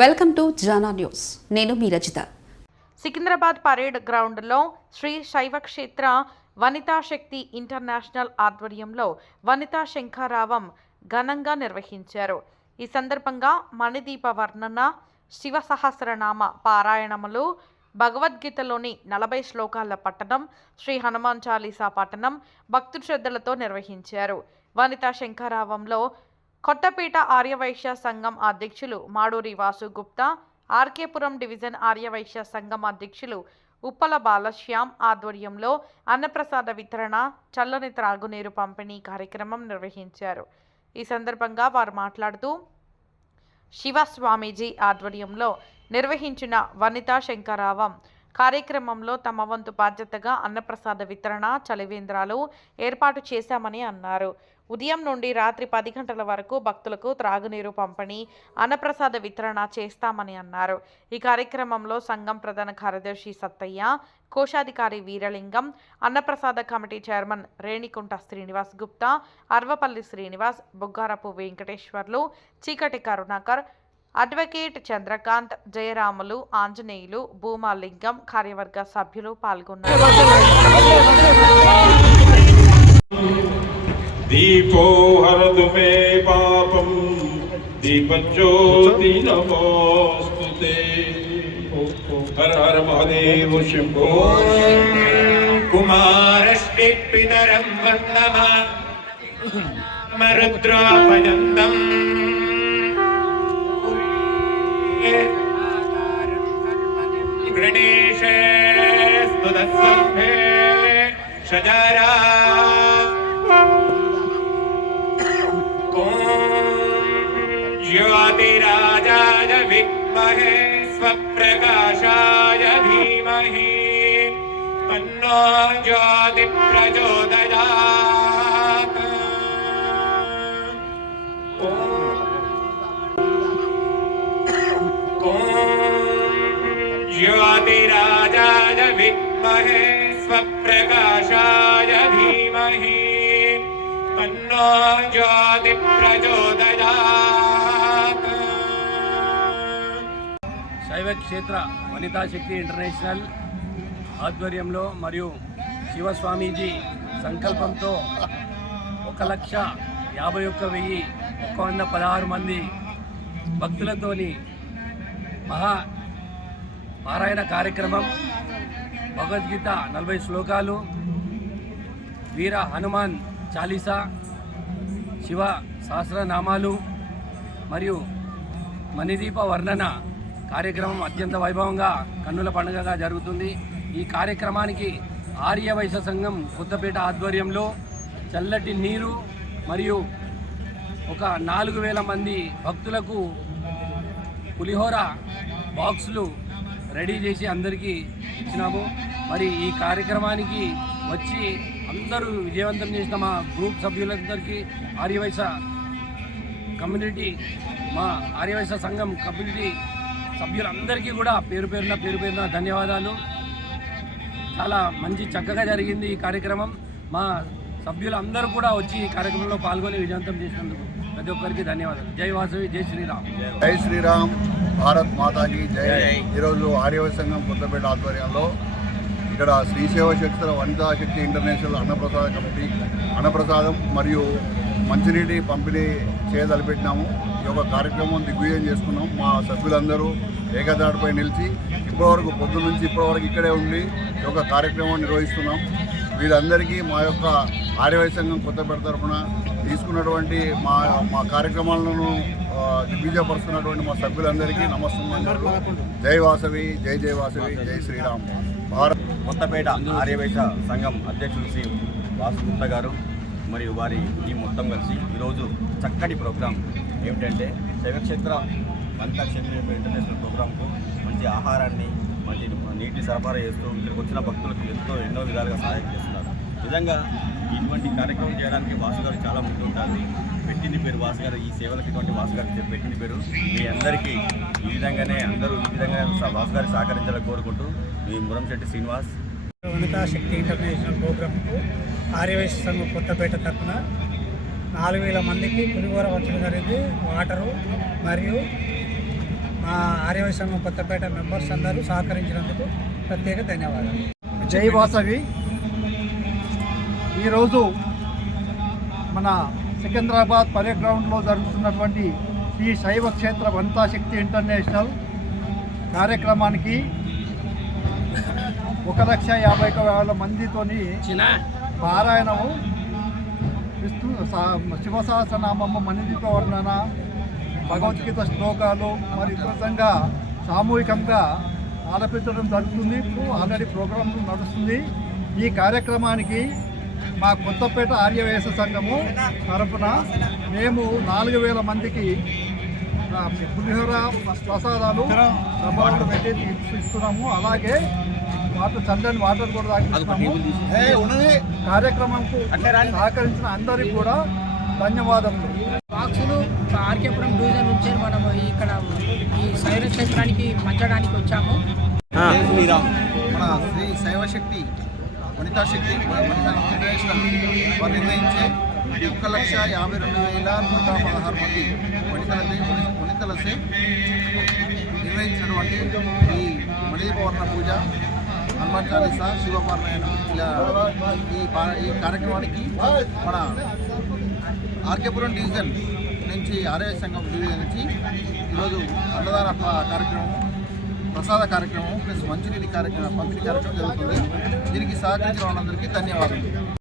Welcome to Jana news. నేను మీ Rajitha. Secunderabad parade గ్రౌండ్లో శ్రీ శైవ క్షేత్ర వనితా శక్తి ఇంటర్నేషనల్ ఆధ్వర్యంలో వనితా శంఖారావం ఘనంగా నిర్వహించారు. ఈ సందర్భంగా మణిదీప వర్ణన, శివ సహస్రనామ పారాయణములు, భగవద్గీతలోని 40 శ్లోకాల పఠనం, శ్రీ హనుమాన్ చాలీసా పఠనం భక్తు శ్రద్ధలతో నిర్వహించారు. వనితా శంఖారావంలో కొత్తపేట ఆర్యవైశ్య సంఘం అధ్యక్షులు మాడూరి వాసు గుప్తా, ఆర్కేపురం డివిజన్ ఆర్యవైశ్య సంఘం అధ్యక్షులు ఉప్పల బాలశ్యామ్ ఆధ్వర్యంలో అన్నప్రసాద వితరణ, చల్లని త్రాగునీరు పంపిణీ కార్యక్రమం నిర్వహించారు. ఈ సందర్భంగా వారు మాట్లాడుతూ శివ స్వామీజీ ఆధ్వర్యంలో నిర్వహించిన వనితా శంఖారావం కార్యక్రమంలో తమ వంతు బాధ్యతగా అన్నప్రసాద వితరణ, చలివేంద్రాలు ఏర్పాటు చేశామని అన్నారు. ఉదయం నుండి రాత్రి 10 గంటల వరకు భక్తులకు త్రాగునీరు పంపిణీ, అన్నప్రసాద వితరణ చేస్తామని అన్నారు. ఈ కార్యక్రమంలో సంఘం ప్రధాన కార్యదర్శి సత్తయ్య, కోశాధికారి వీరలింగం, అన్నప్రసాద కమిటీ చైర్మన్ రేణికుంట శ్రీనివాస్ గుప్తా, అర్వపల్లి శ్రీనివాస్, బొగ్గారపు వెంకటేశ్వర్లు, చీకటి కరుణాకర్, అడ్వకేట్ చంద్రకాంత్, జయరాములు, ఆంజనేయులు, భూమాలింగం, కార్యవర్గ సభ్యులు పాల్గొన్నారు. दीपो हरतु मे पापं दीपज्योति नमोस्तुते। हर हर महादेव शंभो। कुमारश्री पितरं वन्दम रुद्रापयन्तम् गणेशे स्तुतस्सम्भे शजरा ज्योतिराजाय विद्महे स्वप्रकाशाय धीमहि तन्नो ज्योति प्रचोदयात्। ज्योतिराजाय विद्महे स्वप्रकाशाय धीमहि तन्नो ज्योति प्रचोदयात्। శైవ క్షేత్ర వనితా శక్తి ఇంటర్నేషనల్ ఆధ్వర్యంలో మరియు శివస్వామీజీ సంకల్పంతో 1,51,116 మంది భక్తులతోని మహా పారాయణ కార్యక్రమం, భగవద్గీత 40 శ్లోకాలు, వీర హనుమాన్ చాలీసా, శివ సహస్రనామాలు మరియు మణిదీప వర్ణన కార్యక్రమం అత్యంత వైభవంగా కన్నుల పండుగగా జరుగుతుంది. ఈ కార్యక్రమానికి ఆర్యవైశ్య సంఘం కొత్తపేట ఆధ్వర్యంలో చల్లటి నీరు మరియు ఒక 4,000 మంది భక్తులకు పులిహోర బాక్సులు రెడీ చేసి అందరికీ ఇచ్చినాము. మరి ఈ కార్యక్రమానికి వచ్చి అందరూ విజయవంతం చేసిన మా గ్రూప్ సభ్యులందరికీ, ఆర్యవైశ్య కమ్యూనిటీ, మా ఆర్యవైశ్య సంఘం కమ్యూనిటీ సభ్యులందరికీ కూడా పేరు పేరున ధన్యవాదాలు. చాలా మంచి చక్కగా జరిగింది ఈ కార్యక్రమం. మా సభ్యులందరూ కూడా వచ్చి ఈ కార్యక్రమంలో పాల్గొని విజయవంతం చేసినందుకు ప్రతి ఒక్కరికి ధన్యవాదాలు. జై వాసవి, జై శ్రీరామ్. జై శ్రీరామ్, భారత్ మాతాకి జై. ఈరోజు ఆర్యవైశ్య సంఘం కొత్తపేట ఆధ్వర్యంలో ఇక్కడ శ్రీ శైవ క్షేత్ర వనితా శక్తి ఇంటర్నేషనల్ అన్నప్రసాద కమిటీ అన్నప్రసాదం మరియు మంచినీటి పంపిణీ చేయదలిపెట్టినాము. ఈ యొక్క కార్యక్రమం దిగ్విజయం చేసుకున్నాం. మా సభ్యులందరూ ఏకదాటిపై నిలిచి ఇప్పటివరకు పొద్దు నుంచి ఇప్పటివరకు ఇక్కడే ఉండి ఈ యొక్క కార్యక్రమం నిర్వహిస్తున్నాం. వీరందరికీ మా యొక్క ఆర్యవైశ్య సంఘం కొత్తపేట తరఫున తీసుకున్నటువంటి మా కార్యక్రమాలను దిగ్విజయపరుస్తున్నటువంటి మా సభ్యులందరికీ నమస్కారం. జై వాసవి, జై జై వాసవి, జై శ్రీరామ్. భారత్. కొత్తపేట ఆర్యవైశ్య సంఘం అధ్యక్షులు శ్రీ వాసు గుప్తా గారు మరియు వారి టీం మొత్తం కలిసి ఈరోజు చక్కటి ప్రోగ్రాం ఏమిటంటే శైవక్షేత్ర వనితా శక్తి ఇంటర్నేషనల్ ప్రోగ్రాంకు మంచి ఆహారాన్ని, మంచి నీటి సరఫరా చేస్తూ ఇక్కడికి వచ్చిన భక్తులకు ఎన్నో విధాలుగా సహాయం చేస్తున్నారు. నిజంగా ఇటువంటి కార్యక్రమం చేయడానికి వాసు గారు చాలా ముందు ఉంటుంది. పెట్టింది పేరు వాసు గారు. ఈ సేవలకు ఇటువంటి వాసు గారు పెట్టింది పేరు. మీ అందరికీ ఈ విధంగానే వాసు గారికి సహకరించాలని కోరుకుంటూ మీ మురంశెట్టి శ్రీనివాస్. వనితా శక్తి ఇంటర్నేషనల్ ప్రోగ్రాంకు ఆర్యవైశ్య సంఘం కొత్తపేట తరఫున 4,000 మందికి పులిహోర పంచడం జరిగింది. వాటరు మరియు మా ఆర్యవైశ్య సంఘం కొత్తపేట మెంబర్స్ అందరూ సహకరించినందుకు ప్రత్యేక ధన్యవాదాలు. జై వాసవి. ఈరోజు మన సికింద్రాబాద్ పరేడ్ గ్రౌండ్లో జరుగుతున్నటువంటి శ్రీ శైవ క్షేత్ర వనితా శక్తి ఇంటర్నేషనల్ కార్యక్రమానికి 1,51,000 మందితోని పారాయణము విష్ణు శివ సహస్రనామము, మణిదీప వర్ణన, భగవద్గీత శ్లోకాలు మరి విధంగా సామూహికంగా ఆలపించడం జరుగుతుంది. ఇప్పుడు ఆల్రెడీ ప్రోగ్రాం నడుస్తుంది. ఈ కార్యక్రమానికి మా కొత్తపేట ఆర్యవేశ సంఘము తరఫున మేము 4,000 మందికి పులిహోర ప్రసాదాలు డబ్బాలు పెట్టి ఇస్తున్నాము. అలాగే చల్లని వాటర్ కూడా తాగిస్తున్నాము. కార్యక్రమంకు సహకరించిన అందరికీ కూడా ధన్యవాదములు. బాక్సులు ఆర్కేపురం డివిజన్ నుంచి మనము ఇక్కడ ఈ శైవ క్షేత్రానికి పంచడానికి వచ్చాము. మన శ్రీ శైవశక్తి వనితా శక్తి ఇంటర్నేషనల్ వారు నిర్వహించే 1,52,116 మంది వనితలసే నిర్వహించినటువంటి ఈ మణిదీప వర్ణ పూజ, హనుమాన్ చాలీసా, శివపారాయణం ఇలా ఈ కార్యక్రమానికి మన ఆర్కేపురం డివిజన్ నుంచి ఆర్యవైశ్య సంఘం డివిజన్ నుంచి ఈరోజు అన్నదాన కార్యక్రమం, ప్రసాద కార్యక్రమం ప్లస్ మంచినీటి కార్యక్రమం, పంపిణీ కార్యక్రమం జరుగుతుంది. దీనికి సహకరించిన వాళ్ళందరికీ ధన్యవాదాలు.